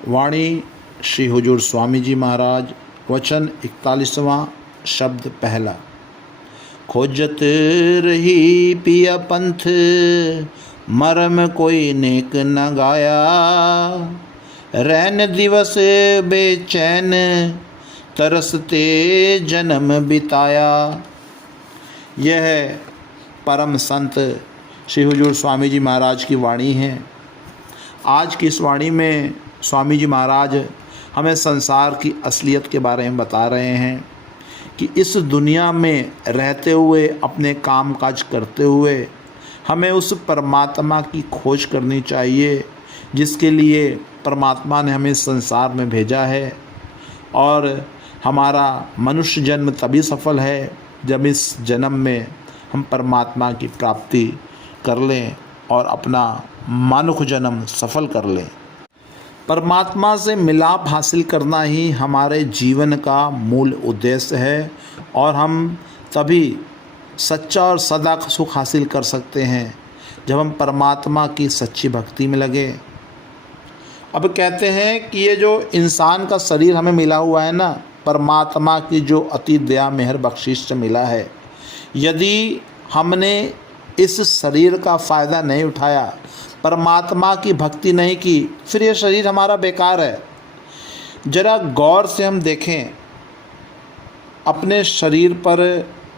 वाणी श्री हुजूर स्वामी जी महाराज। वचन 41वां, शब्द पहला। खोजत रही पिया पंथ, मरम कोई नेक न गाया। रैन दिवस बेचैन, तरसते जन्म बिताया। यह परम संत श्री हुजूर स्वामी जी महाराज की वाणी है। आज की इस वाणी में स्वामी जी महाराज हमें संसार की असलियत के बारे में बता रहे हैं कि इस दुनिया में रहते हुए, अपने काम काज करते हुए हमें उस परमात्मा की खोज करनी चाहिए जिसके लिए परमात्मा ने हमें संसार में भेजा है। और हमारा मनुष्य जन्म तभी सफल है जब इस जन्म में हम परमात्मा की प्राप्ति कर लें और अपना मानुष जन्म सफल कर लें। परमात्मा से मिलाप हासिल करना ही हमारे जीवन का मूल उद्देश्य है और हम तभी सच्चा और सदा सुख हासिल कर सकते हैं जब हम परमात्मा की सच्ची भक्ति में लगे। अब कहते हैं कि ये जो इंसान का शरीर हमें मिला हुआ है ना, परमात्मा की जो अति दया मेहर बख्शिश से मिला है, यदि हमने इस शरीर का फ़ायदा नहीं उठाया, परमात्मा की भक्ति नहीं की, फिर यह शरीर हमारा बेकार है। ज़रा गौर से हम देखें, अपने शरीर पर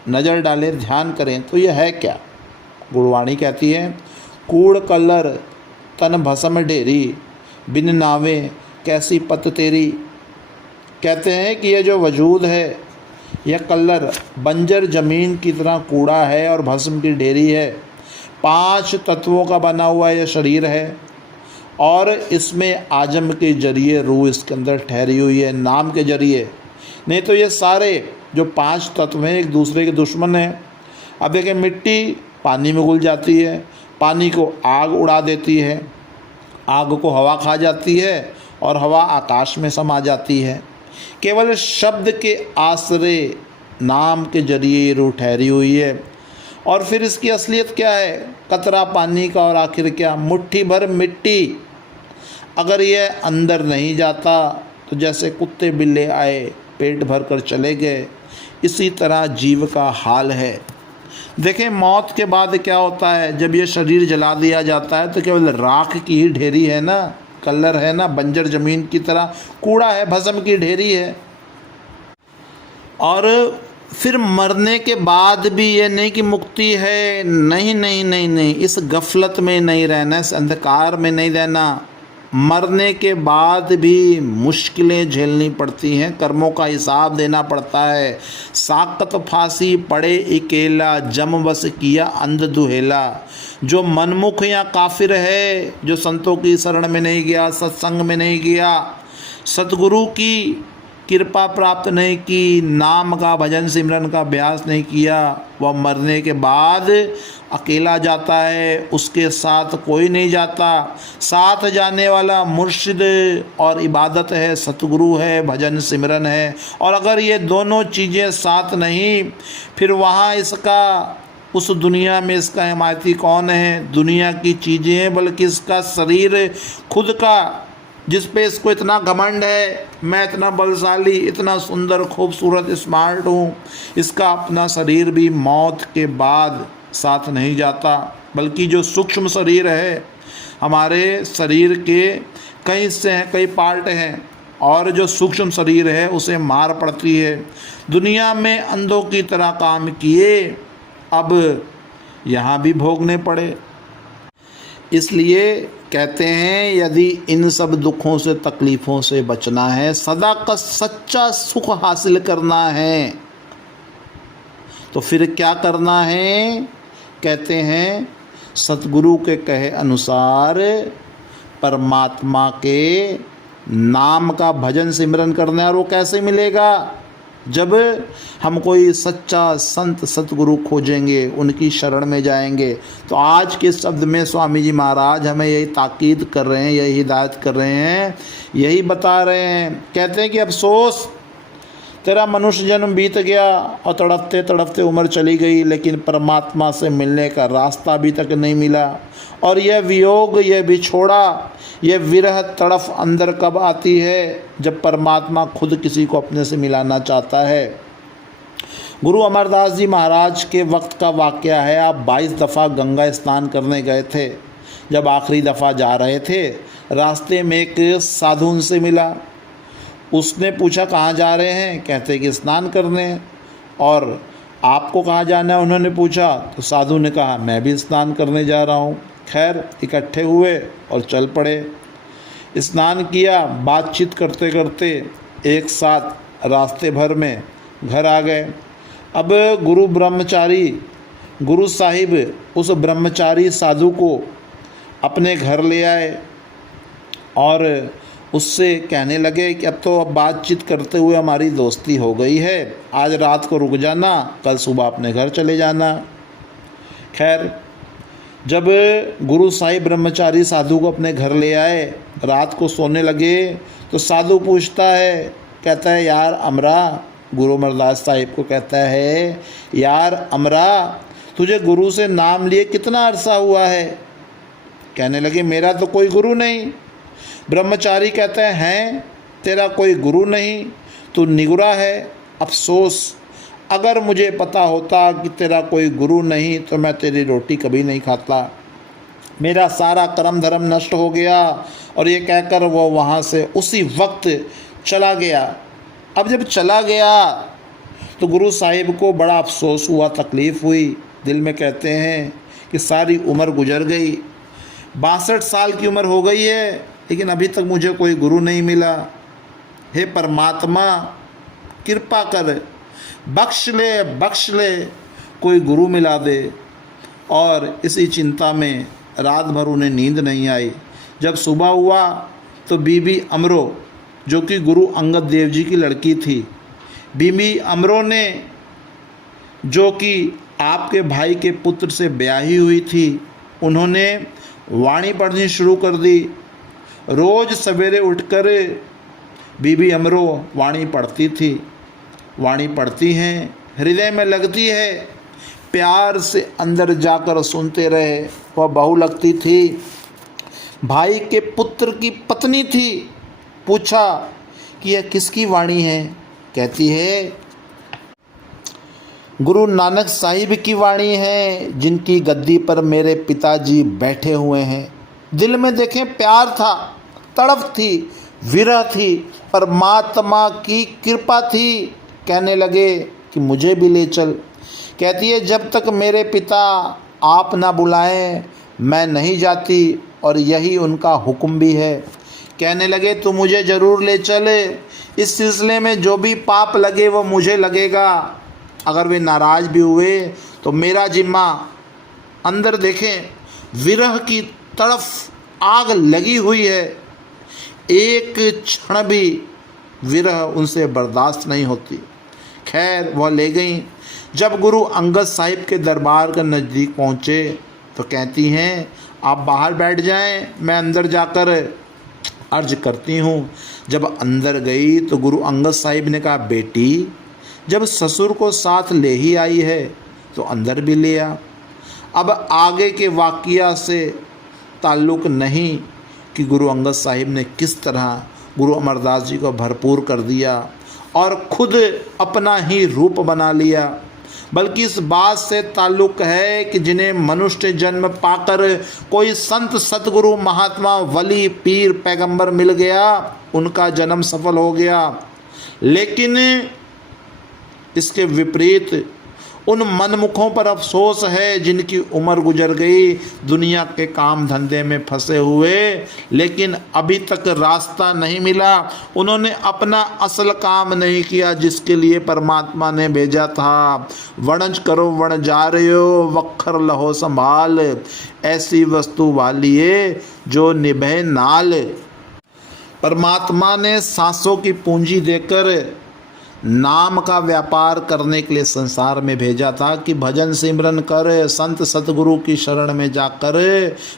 नज़र डालें, ध्यान करें तो यह है क्या। गुरुवाणी कहती है, कूड़ कलर तन भस्म ढेरी, बिन नावे कैसी पत तेरी। कहते हैं कि यह जो वजूद है, यह कल्लर बंजर ज़मीन की तरह कूड़ा है और भस्म की ढेरी है। 5 तत्वों का बना हुआ यह शरीर है और इसमें आजम के जरिए रूह इसके अंदर ठहरी हुई है, नाम के जरिए। नहीं तो ये सारे जो 5 तत्व हैं एक दूसरे के दुश्मन हैं। अब देखें, मिट्टी पानी में घुल जाती है, पानी को आग उड़ा देती है, आग को हवा खा जाती है और हवा आकाश में समा जाती है। केवल शब्द के आश्रय नाम के जरिए रूह ठहरी हुई है। और फिर इसकी असलियत क्या है? कतरा पानी का और आखिर क्या, मुट्ठी भर मिट्टी। अगर यह अंदर नहीं जाता तो जैसे कुत्ते बिल्ले आए पेट भर कर चले गए, इसी तरह जीव का हाल है। देखें, मौत के बाद क्या होता है, जब यह शरीर जला दिया जाता है तो केवल राख की ही ढेरी है ना, कलर है ना, बंजर ज़मीन की तरह कूड़ा है, भस्म की ढेरी है। और फिर मरने के बाद भी ये नहीं कि मुक्ति है, नहीं नहीं नहीं नहीं, इस गफलत में नहीं रहना, इस अंधकार में नहीं रहना। मरने के बाद भी मुश्किलें झेलनी पड़ती हैं, कर्मों का हिसाब देना पड़ता है। साकत फांसी पड़े अकेला, जम बस किया अंध दुहेला। जो मनमुख या काफिर है, जो संतों की शरण में नहीं गया, सत्संग में नहीं गया, सतगुरु की कृपा प्राप्त नहीं की, नाम का भजन सिमरन का अभ्यास नहीं किया, वह मरने के बाद अकेला जाता है, उसके साथ कोई नहीं जाता। साथ जाने वाला मुर्शिद और इबादत है, सतगुरु है, भजन सिमरन है। और अगर ये दोनों चीज़ें साथ नहीं, फिर वहाँ इसका, उस दुनिया में इसका हिमायती कौन है? दुनिया की चीज़ें, बल्कि इसका शरीर खुद का, जिस पे इसको इतना घमंड है, मैं इतना बलशाली, इतना सुंदर, खूबसूरत, स्मार्ट हूँ, इसका अपना शरीर भी मौत के बाद साथ नहीं जाता। बल्कि जो सूक्ष्म शरीर है, हमारे शरीर के कई हिस्से हैं, कई पार्ट हैं, और जो सूक्ष्म शरीर है उसे मार पड़ती है। दुनिया में अंधों की तरह काम किए, अब यहाँ भी भोगने पड़े। इसलिए कहते हैं, यदि इन सब दुखों से, तकलीफ़ों से बचना है, सदा का सच्चा सुख हासिल करना है, तो फिर क्या करना है? कहते हैं, सतगुरु के कहे अनुसार परमात्मा के नाम का भजन सिमरन करना है। और वो कैसे मिलेगा? जब हम कोई सच्चा संत सतगुरु खोजेंगे, उनकी शरण में जाएंगे। तो आज के शब्द में स्वामी जी महाराज हमें यही ताकीद कर रहे हैं, यही हिदायत कर रहे हैं, यही बता रहे हैं। कहते हैं कि अफसोस, तेरा मनुष्य जन्म बीत गया और तड़पते तड़पते उम्र चली गई, लेकिन परमात्मा से मिलने का रास्ता अभी तक नहीं मिला। और यह वियोग, यह बिछोड़ा, यह विरह तड़फ अंदर कब आती है? जब परमात्मा खुद किसी को अपने से मिलाना चाहता है। गुरु अमरदास जी महाराज के वक्त का वाक़या है। आप 22 दफ़ा गंगा स्नान करने गए थे। जब आखिरी दफ़ा जा रहे थे, रास्ते में एक साधु उनसे मिला। उसने पूछा कहाँ जा रहे हैं? कहते कि स्नान करने। और आपको कहाँ जाना है? उन्होंने पूछा। तो साधु ने कहा मैं भी स्नान करने जा रहा हूँ। खैर इकट्ठे हुए और चल पड़े। स्नान किया, बातचीत करते करते एक साथ रास्ते भर में घर आ गए। अब गुरु साहिब उस ब्रह्मचारी साधु को अपने घर ले आए और उससे कहने लगे कि अब तो बातचीत करते हुए हमारी दोस्ती हो गई है, आज रात को रुक जाना, कल सुबह अपने घर चले जाना। खैर जब गुरु साहिब ब्रह्मचारी साधु को अपने घर ले आए, रात को सोने लगे, तो साधु पूछता है, कहता है यार अमरा, गुरु अमरदास साहिब को कहता है यार अमरा, तुझे गुरु से नाम लिए कितना अरसा हुआ है? कहने लगे मेरा तो कोई गुरु नहीं। ब्रह्मचारी कहता है हैं, तेरा कोई गुरु नहीं, तू निगुरा है। अफसोस, अगर मुझे पता होता कि तेरा कोई गुरु नहीं तो मैं तेरी रोटी कभी नहीं खाता। मेरा सारा कर्म धर्म नष्ट हो गया। और ये कहकर वो वहाँ से उसी वक्त चला गया। अब जब चला गया तो गुरु साहिब को बड़ा अफसोस हुआ, तकलीफ़ हुई। दिल में कहते हैं कि सारी उम्र गुजर गई, 62 साल की उम्र हो गई है, लेकिन अभी तक मुझे कोई गुरु नहीं मिला। हे परमात्मा कृपा कर, बख्श ले, कोई गुरु मिला दे। और इसी चिंता में रात भर उन्हें नींद नहीं आई। जब सुबह हुआ तो बीबी अमरो, जो कि गुरु अंगद देव जी की लड़की थी, बीबी अमरो ने, जो कि आपके भाई के पुत्र से ब्याही हुई थी, उन्होंने वाणी पढ़नी शुरू कर दी। रोज़ सवेरे उठकर बीबी अमरो वाणी पढ़ती थी। वाणी पढ़ती हैं, हृदय में लगती है, प्यार से अंदर जाकर सुनते रहे। वह बहू लगती थी, भाई के पुत्र की पत्नी थी। पूछा कि यह किसकी वाणी है? कहती है गुरु नानक साहिब की वाणी है, जिनकी गद्दी पर मेरे पिताजी बैठे हुए हैं। दिल में देखें प्यार था, तड़प थी, विरह थी, परमात्मा की कृपा थी। कहने लगे कि मुझे भी ले चल। कहती है जब तक मेरे पिता आप ना बुलाएं मैं नहीं जाती, और यही उनका हुक्म भी है। कहने लगे तू मुझे ज़रूर ले चले, इस सिलसिले में जो भी पाप लगे वो मुझे लगेगा। अगर वे नाराज़ भी हुए तो मेरा जिम्मा। अंदर देखें, विरह की तड़फ आग लगी हुई है, एक क्षण भी विरह उनसे बर्दाश्त नहीं होती। खैर वह ले गई। जब गुरु अंगद साहिब के दरबार के नज़दीक पहुँचे तो कहती हैं आप बाहर बैठ जाएं, मैं अंदर जाकर अर्ज करती हूँ। जब अंदर गई तो गुरु अंगद साहिब ने कहा बेटी, जब ससुर को साथ ले ही आई है तो अंदर भी ले आ। अब आगे के वाक़या से ताल्लुक़ नहीं कि गुरु अंगद साहिब ने किस तरह गुरु अमरदास जी को भरपूर कर दिया और खुद अपना ही रूप बना लिया, बल्कि इस बात से ताल्लुक़ है कि जिन्हें मनुष्य जन्म पाकर कोई संत सतगुरु महात्मा वली पीर पैगंबर मिल गया, उनका जन्म सफल हो गया। लेकिन इसके विपरीत उन मनमुखों पर अफसोस है जिनकी उम्र गुजर गई दुनिया के काम धंधे में फंसे हुए, लेकिन अभी तक रास्ता नहीं मिला। उन्होंने अपना असल काम नहीं किया जिसके लिए परमात्मा ने भेजा था। वणज करो वण जा रहे हो, वक्खर लहो संभाल, ऐसी वस्तु वालिए जो निभे नाल। परमात्मा ने सांसों की पूंजी देकर नाम का व्यापार करने के लिए संसार में भेजा था कि भजन सिमरन कर, संत सतगुरु की शरण में जाकर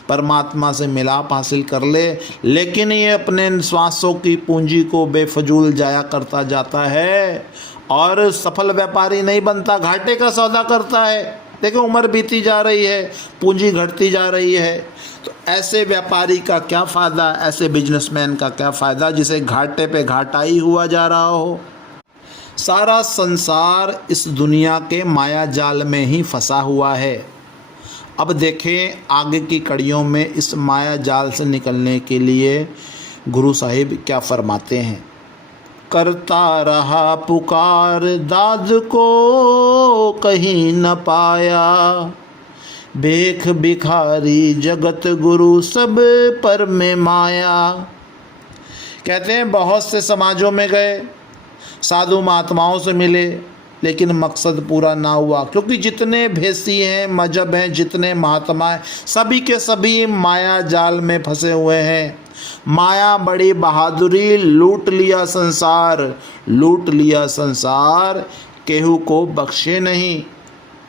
परमात्मा से मिलाप हासिल कर ले। लेकिन ये अपने श्वासों की पूंजी को बेफजूल जाया करता जाता है और सफल व्यापारी नहीं बनता, घाटे का सौदा करता है। देखो उम्र बीती जा रही है, पूंजी घटती जा रही है, तो ऐसे व्यापारी का क्या फ़ायदा, ऐसे बिजनेसमैन का क्या फ़ायदा जिसे घाटे पे घाटा ही हुआ जा रहा हो। सारा संसार इस दुनिया के माया जाल में ही फंसा हुआ है। अब देखें आगे की कड़ियों में इस माया जाल से निकलने के लिए गुरु साहिब क्या फरमाते हैं। करता रहा पुकार दाद को कहीं न पाया, भेख भिखारी जगत गुरु सब पर में माया। कहते हैं बहुत से समाजों में गए, साधु महात्माओं से मिले, लेकिन मकसद पूरा ना हुआ, क्योंकि जितने भेसी हैं, मजहब हैं, जितने महात्मा हैं, सभी के सभी माया जाल में फंसे हुए हैं। माया बड़ी बहादुरी, लूट लिया संसार, लूट लिया संसार, केहू को बख्शे नहीं।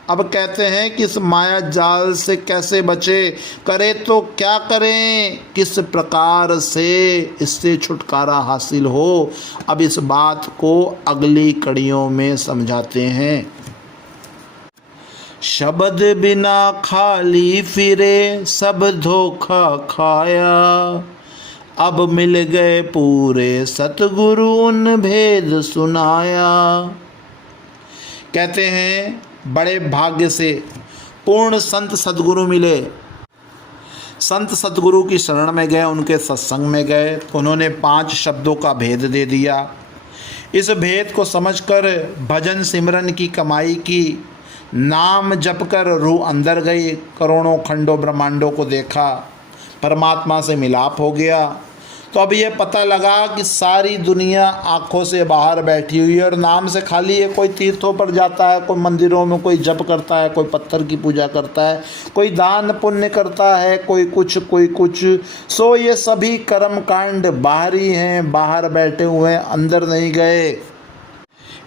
अब कहते हैं कि इस माया जाल से कैसे बचे, करे तो क्या करें, किस प्रकार से इससे छुटकारा हासिल हो। अब इस बात को अगली कड़ियों में समझाते हैं। शब्द बिना खाली फिरे सब धोखा खाया, अब मिल गए पूरे सतगुरु उन भेद सुनाया। कहते हैं बड़े भाग्य से पूर्ण संत सद्गुरु मिले। संत सद्गुरु की शरण में गए, उनके सत्संग में गए तो उन्होंने 5 शब्दों का भेद दे दिया। इस भेद को समझकर भजन सिमरन की कमाई की, नाम जप कर रूह अंदर गई, करोड़ों खंडों ब्रह्मांडों को देखा, परमात्मा से मिलाप हो गया। तो अब ये पता लगा कि सारी दुनिया आँखों से बाहर बैठी हुई है और नाम से खाली है। कोई तीर्थों पर जाता है, कोई मंदिरों में कोई जप करता है, कोई पत्थर की पूजा करता है, कोई दान पुण्य करता है, कोई कुछ कोई कुछ। सो ये सभी कर्म कांड बाहरी हैं, बाहर बैठे हुए हैं, अंदर नहीं गए।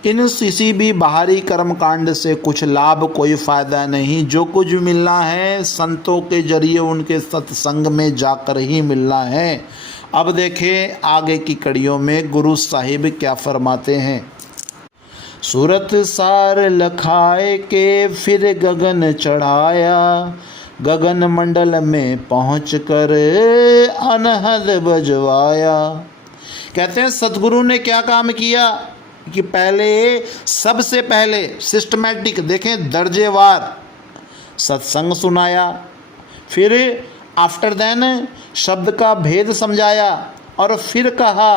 इन किसी भी बाहरी कर्म कांड से कुछ लाभ, कोई फ़ायदा नहीं। जो कुछ मिलना है संतों के जरिए उनके सत्संग में जाकर ही मिलना है। अब देखें आगे की कड़ियों में गुरु साहिब क्या फरमाते हैं। सूरत सार लखाए के फिर गगन चढ़ाया, गगन मंडल में पहुँच कर अनहद बजवाया। कहते हैं सतगुरु ने क्या काम किया कि पहले, सबसे पहले सिस्टमैटिक, देखें दर्जेवार सत्संग सुनाया, फिर आफ्टर देन शब्द का भेद समझाया, और फिर कहा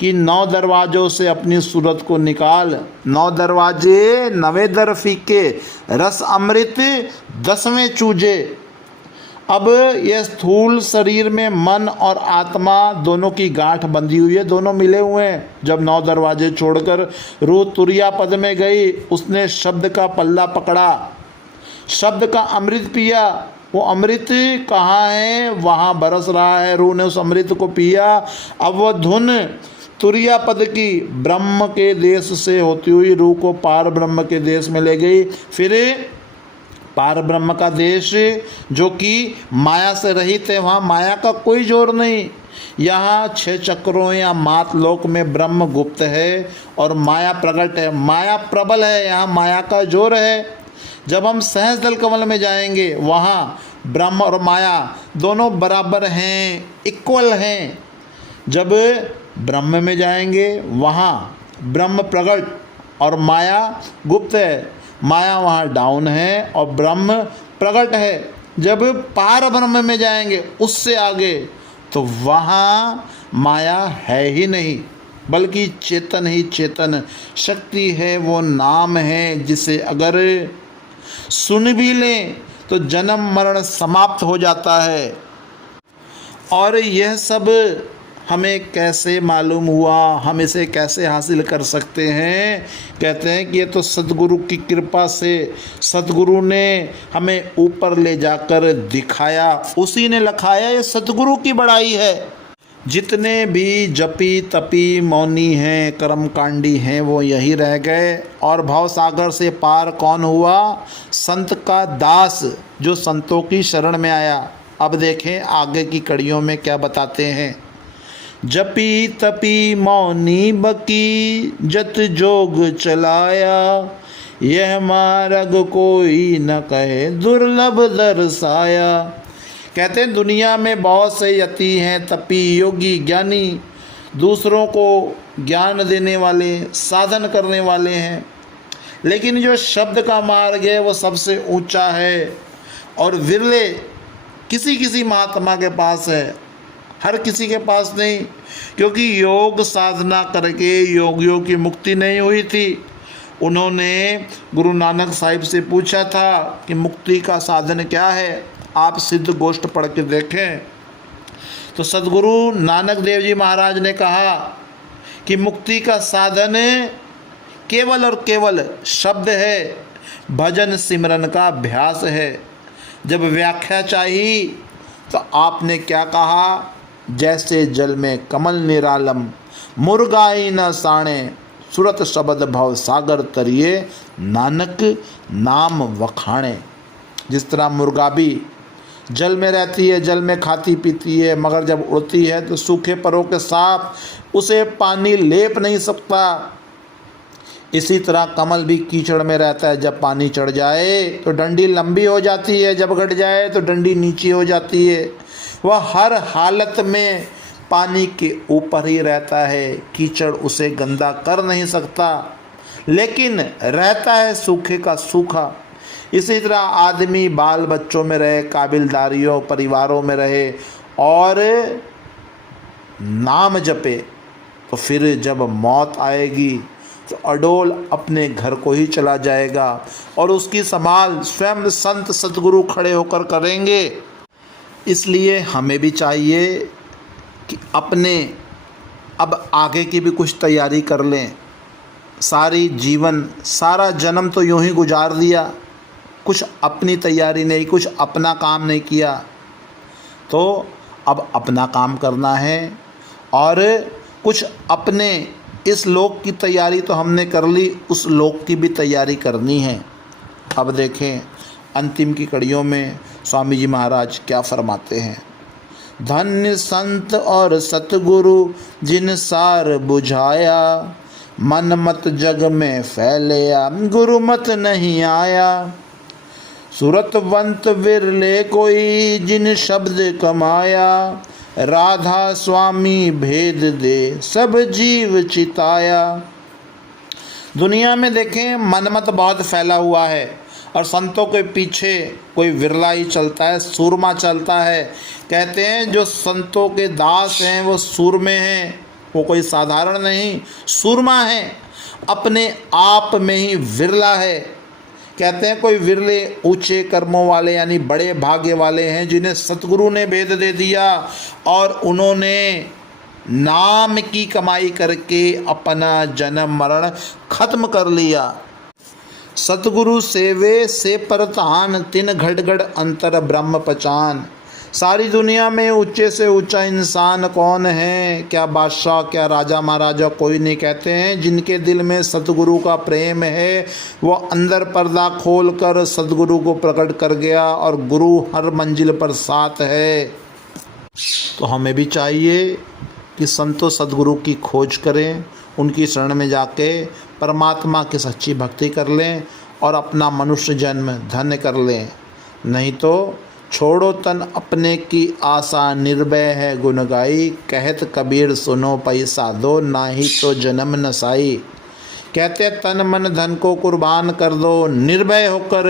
कि 9 दरवाज़ों से अपनी सूरत को निकाल। 9 दरवाजे, 9 दर फीके, रस अमृत 10वें चूजे। अब यह स्थूल शरीर में मन और आत्मा दोनों की गांठ बंधी हुई है, दोनों मिले हुए हैं। जब 9 दरवाजे छोड़कर रूह तुरिया पद में गई, उसने शब्द का पल्ला पकड़ा, शब्द का अमृत पिया। वो अमृत कहाँ है, वहाँ बरस रहा है। रूह ने उस अमृत को पिया। अब वह धुन तुरिया पद की ब्रह्म के देश से होती हुई रूह को पार ब्रह्म के देश में ले गई। फिर पार ब्रह्म का देश जो कि माया से रहित है, वहाँ माया का कोई जोर नहीं। यहाँ 6 चक्रों या मात लोक में ब्रह्म गुप्त है और माया प्रकट है। माया प्रबल है, यहाँ माया का जोर है। जब हम सहज दल कमल में जाएंगे, वहाँ ब्रह्म और माया दोनों बराबर हैं, इक्वल हैं। जब ब्रह्म में जाएंगे, वहाँ ब्रह्म प्रकट और माया गुप्त है। माया वहाँ डाउन है और ब्रह्म प्रकट है। जब पार ब्रह्म में जाएंगे, उससे आगे, तो वहाँ माया है ही नहीं, बल्कि चेतन ही चेतन शक्ति है। वो नाम है जिसे अगर सुन भी लें तो जन्म मरण समाप्त हो जाता है। और यह सब हमें कैसे मालूम हुआ, हम इसे कैसे हासिल कर सकते हैं। कहते हैं कि ये तो सद्गुरु की कृपा से, सद्गुरु ने हमें ऊपर ले जाकर दिखाया, उसी ने लखाया। ये सद्गुरु की बड़ाई है। जितने भी जपी तपी मौनी हैं, कर्मकांडी हैं, वो यही रह गए। और भव सागर से पार कौन हुआ? संत का दास, जो संतों की शरण में आया। अब देखें आगे की कड़ियों में क्या बताते हैं। जपी तपी मौनी बकी जत जोग चलाया, यह मार्ग कोई न कहे दुर्लभ दर्शाया। कहते हैं दुनिया में बहुत से यति हैं, तपी, योगी, ज्ञानी, दूसरों को ज्ञान देने वाले, साधन करने वाले हैं, लेकिन जो शब्द का मार्ग है वो सबसे ऊंचा है और विरले किसी किसी महात्मा के पास है, हर किसी के पास नहीं। क्योंकि योग साधना करके योगियों की मुक्ति नहीं हुई थी। उन्होंने गुरु नानक साहिब से पूछा था कि मुक्ति का साधन क्या है, आप सिद्ध गोष्ठ पढ़ के देखें। तो सद्गुरु नानक देव जी महाराज ने कहा कि मुक्ति का साधन केवल और केवल शब्द है, भजन सिमरन का अभ्यास है। जब व्याख्या चाहिए तो आपने क्या कहा, जैसे जल में कमल निरालम, मुर्गाई न साणे, सुरत शब्द भव सागर तरिए, नानक नाम वखाणे। जिस तरह मुर्गा भी जल में रहती है, जल में खाती पीती है, मगर जब उड़ती है तो सूखे परों के साथ उसे पानी लेप नहीं सकता। इसी तरह कमल भी कीचड़ में रहता है, जब पानी चढ़ जाए तो डंडी लंबी हो जाती है, जब घट जाए तो डंडी नीची हो जाती है। वह हर हालत में पानी के ऊपर ही रहता है, कीचड़ उसे गंदा कर नहीं सकता, लेकिन रहता है सूखे का सूखा। इसी तरह आदमी बाल बच्चों में रहे, काबिलदारियों परिवारों में रहे और नाम जपे, तो फिर जब मौत आएगी तो अडोल अपने घर को ही चला जाएगा और उसकी संभाल स्वयं संत सद्गुरु खड़े होकर करेंगे। इसलिए हमें भी चाहिए कि अपने अब आगे की भी कुछ तैयारी कर लें। सारा जन्म तो यूं ही गुजार दिया, कुछ अपनी तैयारी नहीं, कुछ अपना काम नहीं किया, तो अब अपना काम करना है और कुछ अपने इस लोक की तैयारी तो हमने कर ली, उस लोक की भी तैयारी करनी है। अब देखें अंतिम की कड़ियों में स्वामी जी महाराज क्या फरमाते हैं। धन्य संत और सतगुरु जिन सार बुझाया, मन मत जग में फैलया, गुरु मत नहीं आया। सुरतवंत विरले कोई जिन शब्द कमाया, राधा स्वामी भेद दे सब जीव चिताया। दुनिया में देखें मनमत बहुत फैला हुआ है और संतों के पीछे कोई विरला ही चलता है, सूरमा चलता है। कहते हैं जो संतों के दास हैं वो सूरमे हैं, वो कोई साधारण नहीं, सूरमा है, अपने आप में ही विरला है। कहते हैं कोई विरले ऊंचे कर्मों वाले यानी बड़े भाग्य वाले हैं जिन्हें सतगुरु ने भेद दे दिया और उन्होंने नाम की कमाई करके अपना जन्म मरण खत्म कर लिया। सतगुरु सेवे से परतान, तिन घट अंतर ब्रह्म पहचान। सारी दुनिया में ऊंचे से ऊंचा इंसान कौन है? क्या बादशाह, क्या राजा महाराजा, कोई नहीं। कहते हैं जिनके दिल में सतगुरु का प्रेम है वो अंदर पर्दा खोल कर सतगुरु को प्रकट कर गया और गुरु हर मंजिल पर साथ है। तो हमें भी चाहिए कि संतों सतगुरु की खोज करें, उनकी शरण में जाके परमात्मा की सच्ची भक्ति कर लें और अपना मनुष्य जन्म धन्य कर लें। नहीं तो छोड़ो तन अपने की आशा, निर्भय है गुण गाई, कहत कबीर सुनो पैसा दो, नाही तो जन्म नसाई। कहते तन मन धन को कुर्बान कर दो, निर्भय होकर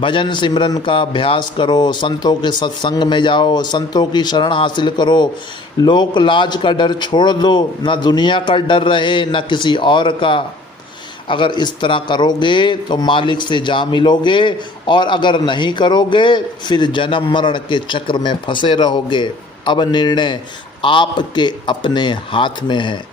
भजन सिमरन का अभ्यास करो, संतों के सत्संग में जाओ, संतों की शरण हासिल करो, लोक लाज का डर छोड़ दो, ना दुनिया का डर रहे ना किसी और का। अगर इस तरह करोगे तो मालिक से जा मिलोगे और अगर नहीं करोगे फिर जन्म मरण के चक्र में फंसे रहोगे। अब निर्णय आपके अपने हाथ में है।